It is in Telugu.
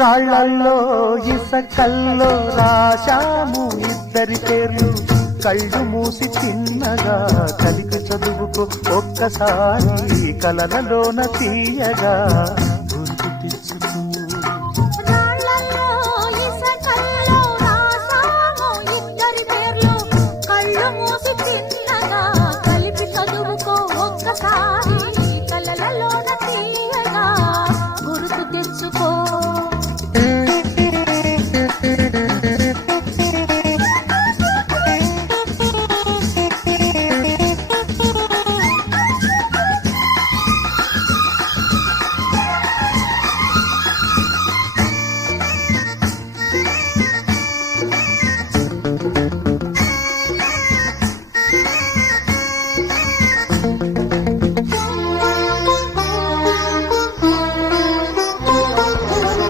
రాళ్ళల్లో ఇసకల్లో రాశాము ఇద్దరి పేర్లు కళ్ళు మూసి చిన్నగా కలిపి చదువుకో ఒక్కసారి కలలలోన తీయగా